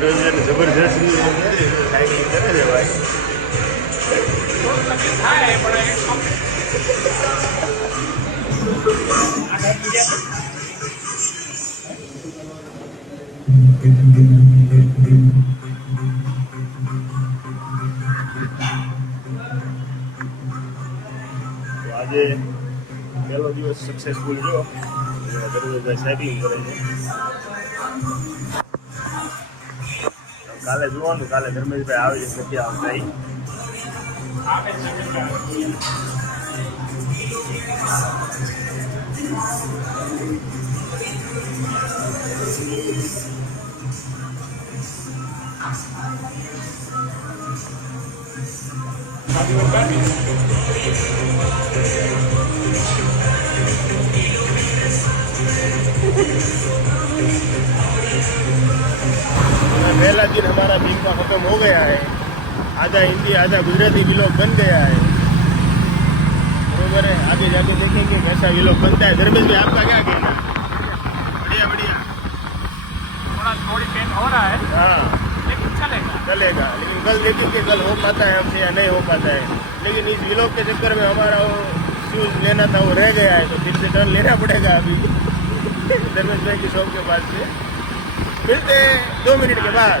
जबरदस्त आज पहलो दिवस सक्सेसफुल जो ધર્મેશભાઈ સેટિંગ કરે છે. કાલે જોવાનું, કાલે ધર્મેશભાઈ આવે છે નથી આવતા. पहला दिन हमारा बीच का खत्म हो गया है. आधा हिंदी आधा गुजराती व्लॉग बन गया है. बरोबर है. आगे जाके देखेंगे कैसा व्लॉग बनता है. धर्मेश भाई आपका क्या कहना है? बढ़िया बढ़िया. थोड़ी पेन हो रहा है हाँ लेकिन चलेगा. लेकिन कल देखेंगे कल हो पाता है हमसे या नहीं हो पाता है. लेकिन इस व्लॉग के चक्कर में हमारा वो शूज लेना था वो रह गया है, तो फिर से टर्न लेना पड़ेगा अभी धर्मेश भाई की शॉप के पास से. मिलते हैं 2 मिनट के बाद.